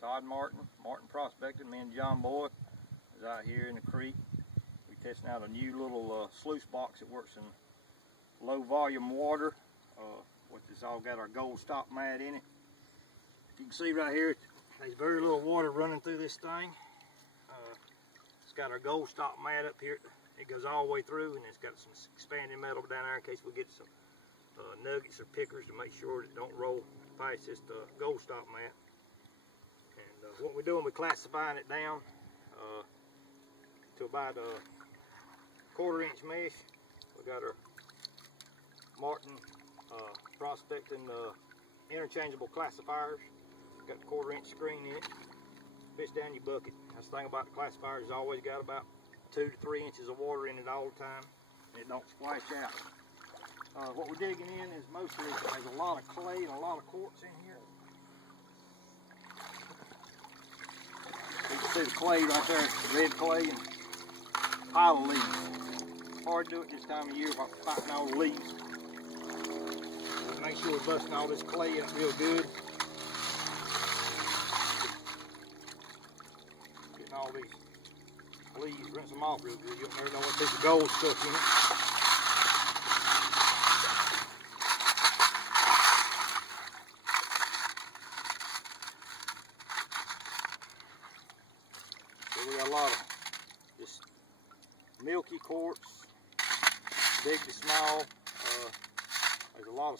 Todd Martin Prospecting. Me and John Boy is out here in the creek. We're testing out a new little sluice box that works in low volume water. Which has all got our gold stop mat in it. You can see right here, there's very little water running through this thing. It's got our gold stop mat up here. It goes all the way through, and it's got some expanding metal down there in case we get some nuggets or pickers to make sure that it don't roll past this gold stop mat. And what we're doing, we're classifying it down to about a 1/4 inch mesh. We got our Martin Prospecting interchangeable classifiers. Got the 1/4 inch screen in it. Fits down your bucket. That's the thing about the classifiers, it's always got about 2 to 3 inches of water in it all the time, and it don't splash out. What we're digging in is mostly, there's a lot of clay and a lot of quartz in here. You can see the clay right there, red clay and a pile of leaves. Hard to do it this time of year by fighting all the leaves. Make sure we're busting all this clay up real good. Getting all these leaves, rinse them off real good. You'll never know what piece of gold stuck in it. So we got a lot of just milky quartz, big to small. There's a lot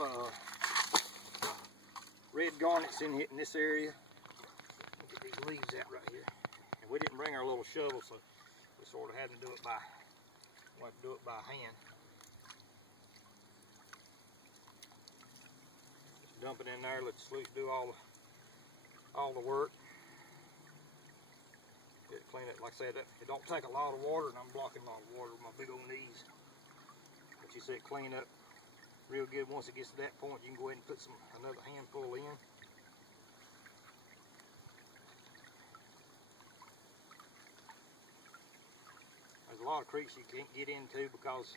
of red garnets in this area. Look at these leaves out right here. And we didn't bring our little shovel, so we sort of had to do it by hand. Just dump it in there, let the sluice do all the work. Get it clean it. Like I said, it don't take a lot of water, and I'm blocking a lot of water with my big old knees. But you see it clean up real good. Once it gets to that point, you can go ahead and put another handful in. There's a lot of creeks you can't get into because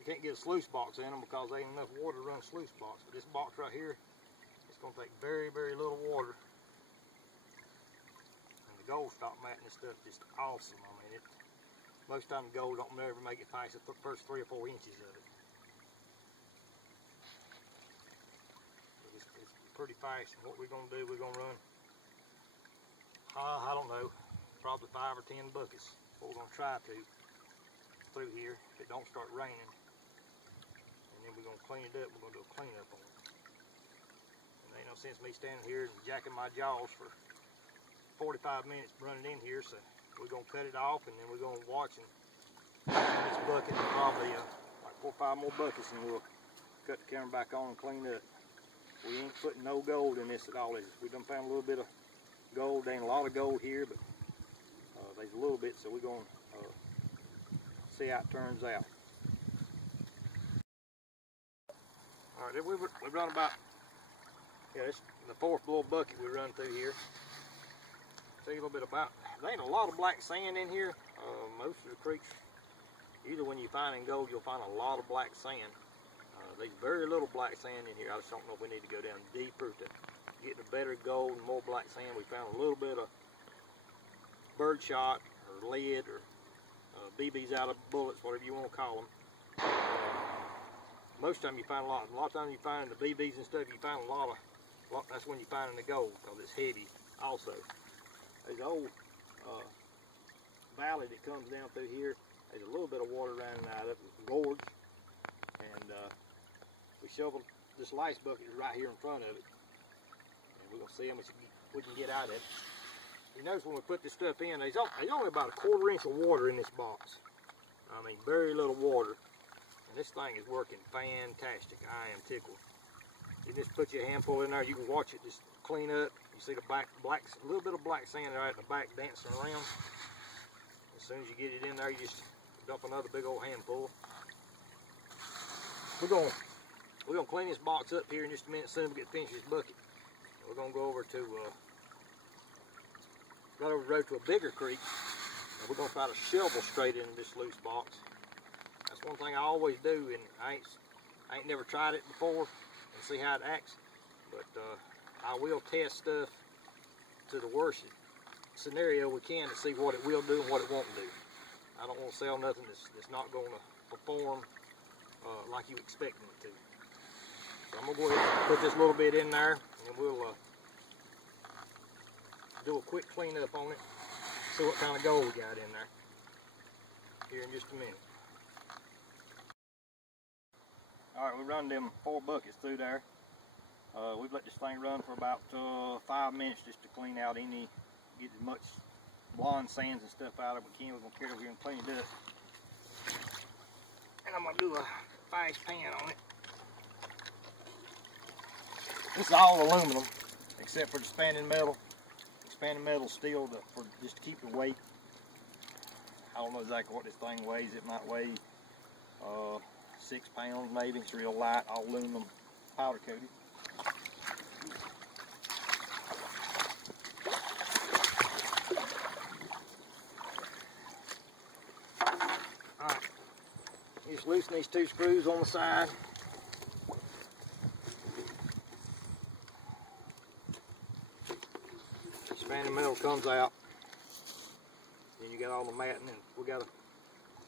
you can't get a sluice box in them because there ain't enough water to run a sluice box. But this box right here, it's going to take very, very little water. And the gold stop mat and this stuff is just awesome. I mean, most of the time gold don't never make it past the first 3 or 4 inches of it. It's pretty fast. And what we're going to do, we're going to run, I don't know, probably 5 or 10 buckets. What we're going to try to through here if it don't start raining. And then we're going to clean it up. We're going to do a cleanup on it. And there ain't no sense me standing here and jacking my jaws for 45 minutes running in here. So we're going to cut it off, and then we're going to watch and this bucket and probably like 4 or 5 more buckets, and we'll cut the camera back on and clean up. We ain't putting no gold in this at all. We done found a little bit of gold. There ain't a lot of gold here, but there's a little bit, so we're going to see how it turns out. All right, we run about, this is the 4th little bucket we run through here. Tell you a little bit about, there ain't a lot of black sand in here. Most of the creeks, usually when you find in gold, you'll find a lot of black sand. There's very little black sand in here. I just don't know if we need to go down deeper to get the better gold and more black sand. We found a little bit of birdshot or lead or BBs out of bullets, whatever you want to call them. Most of the time you find a lot of times you find the BBs and stuff, you find a lot, that's when you find the gold because it's heavy also. There's an old valley that comes down through here. There's a little bit of water running out of it, gorge, and we shoveled this lice bucket right here in front of it, and we're gonna see how much we can get out of it. You notice when we put this stuff in, there's only about a 1/4 inch of water in this box. I mean, very little water, and this thing is working fantastic. I am tickled. You just put your handful in there, you can watch it just clean up. You see the a little bit of black sand right at the back dancing around. As soon as you get it in there, you just dump another big old handful. We're gonna clean this box up here in just a minute. Soon as we get finished this bucket, we're gonna go over to right over the road to a bigger creek, and we're gonna try to shovel straight into this sluice box. That's one thing I always do, and I ain't never tried it before and see how it acts. But I will test stuff to the worst scenario we can to see what it will do and what it won't do. I don't want to sell nothing that's not going to perform like you expecting it to. So I'm going to go ahead and put this little bit in there, and we'll do a quick cleanup on it, see what kind of gold we got in there here in just a minute. Alright, we run them 4 buckets through there. We've let this thing run for about 5 minutes just to clean out any, get as much blonde sands and stuff out of it we can. We're going to carry it over here and clean it up. And I'm going to do a fast pan on it. This is all aluminum except for the expanding metal. Expanding metal steel for just to keep the weight. I don't know exactly what this thing weighs. It might weigh 6 pounds maybe. It's real light, all aluminum, powder coated. Alright, just loosen these 2 screws on the side. Expanding metal comes out. Then you got all the matting, and we got a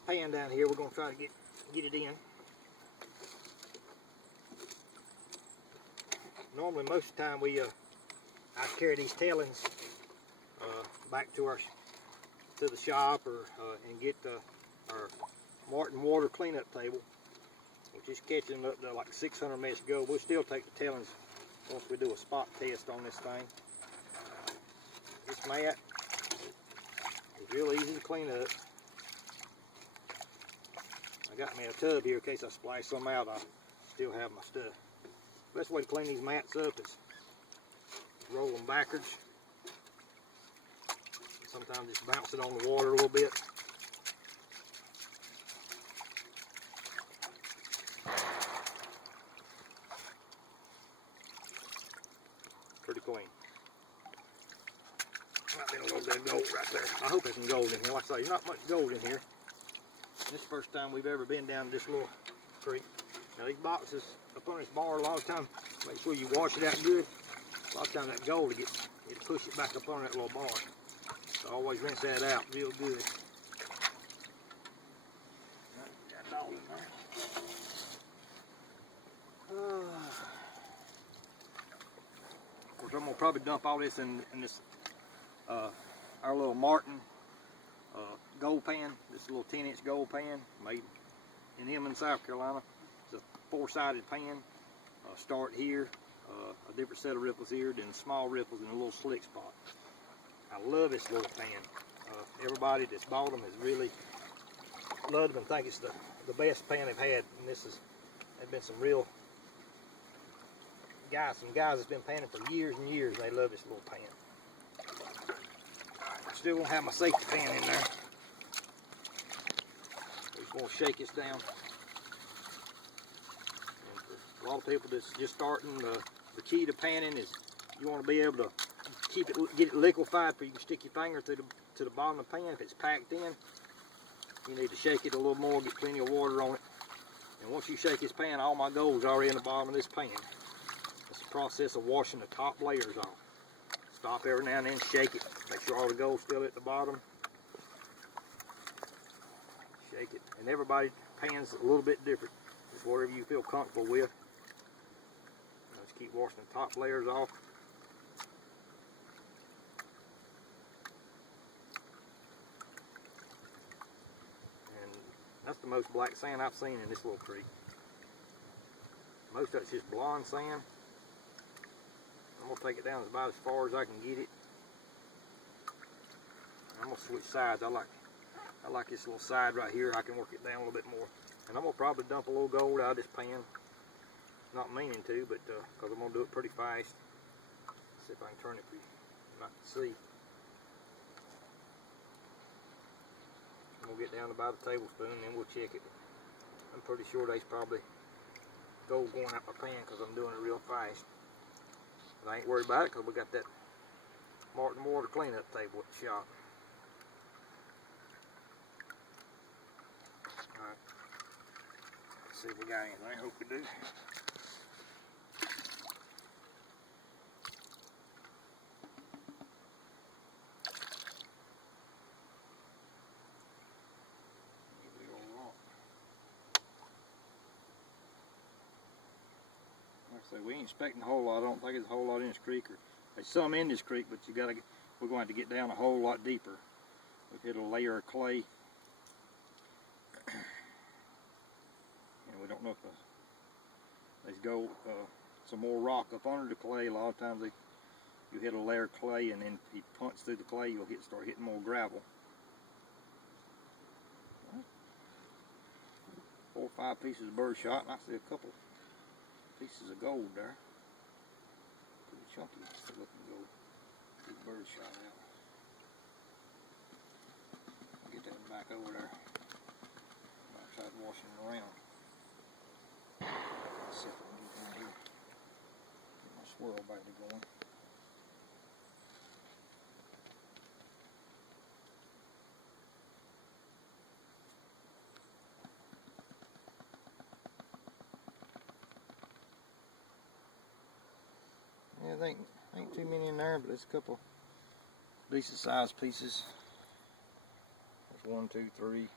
pan down here. We're going to try to get it in. Normally, most of the time, I carry these tailings back to the shop and get our Martin water cleanup table, which is catching up to like 600 mesh gold. We'll still take the tailings once we do a spot test on this thing. This mat is real easy to clean up. I got me a tub here in case I splash some out. I still have my stuff. Best way to clean these mats up is roll them backwards. Sometimes just bounce it on the water a little bit. Pretty clean. Might be a little bit of gold right there. I hope there's some gold in here. Like I say, there's not much gold in here. This is the first time we've ever been down this little creek. Now these boxes up on this bar, a lot of times, make sure you wash it out good. A lot of times that gold will push it back up on that little bar. So always rinse that out real good. Got all in there. Of course, I'm gonna probably dump all this in this our little Martin gold pan. This little 10-inch gold pan made in Inman, South Carolina. It's a 4-sided pan. Start here, a different set of ripples here, then small ripples and a little slick spot. I love this little pan. Everybody that's bought them has really loved them and think it's the best pan they've had. And there's been some real guys, that's been panning for years and years. They love this little pan. I'm still gonna have my safety pan in there. Just gonna shake this down. A lot of people that's just starting, the key to panning is you want to be able to get it liquefied so you can stick your finger to the bottom of the pan. If it's packed in, you need to shake it a little more, get plenty of water on it. And once you shake this pan, all my gold's already in the bottom of this pan. It's the process of washing the top layers off. Stop every now and then, shake it, make sure all the gold's still at the bottom. Shake it. And everybody pans a little bit different. Just whatever you feel comfortable with. Just keep washing the top layers off. And that's the most black sand I've seen in this little creek. Most of it's just blonde sand. I'm going to take it down about as far as I can get it. I'm going to switch sides. I like this little side right here. I can work it down a little bit more. And I'm going to probably dump a little gold out of this pan. Not meaning to, but because I'm going to do it pretty fast. Let's see if I can turn it for you. You might see. I'm going to get down to about a tablespoon and then we'll check it. I'm pretty sure there's probably gold going out my pan because I'm doing it real fast. But I ain't worried about it because we got that Martin water cleanup table at the shop. Alright. Let's see if we got anything. I hope we do. So we ain't expecting a whole lot. I don't think there's a whole lot in this creek. There's some in this creek, but we're going to have to get down a whole lot deeper. We've hit a layer of clay. And we don't know if there's some more rock up under the clay. A lot of times you hit a layer of clay, and then if you punch through the clay, you'll start hitting more gravel. 4 or 5 pieces of birdshot, and I see a couple pieces of gold there. Pretty chunky looking gold. Get the birdshot out. Get that back over there. I tried washing it around. Let's see if I can get down here. Get my swirl bait going. Yeah, ain't too many in there, but there's a couple decent sized pieces. There's 1, 2, 3,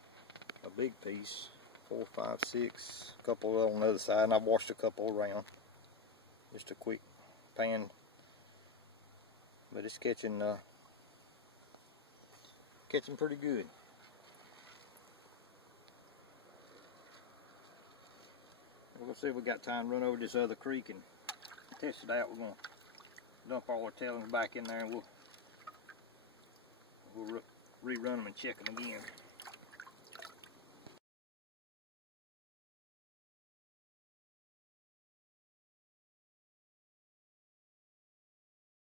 a big piece, 4, 5, 6, a couple on the other side, and I've washed a couple around. Just a quick pan, but it's catching pretty good. We're gonna see if we got time to run over this other creek and test it out. We're gonna dump all our tailings back in there, and we'll rerun them and check them again.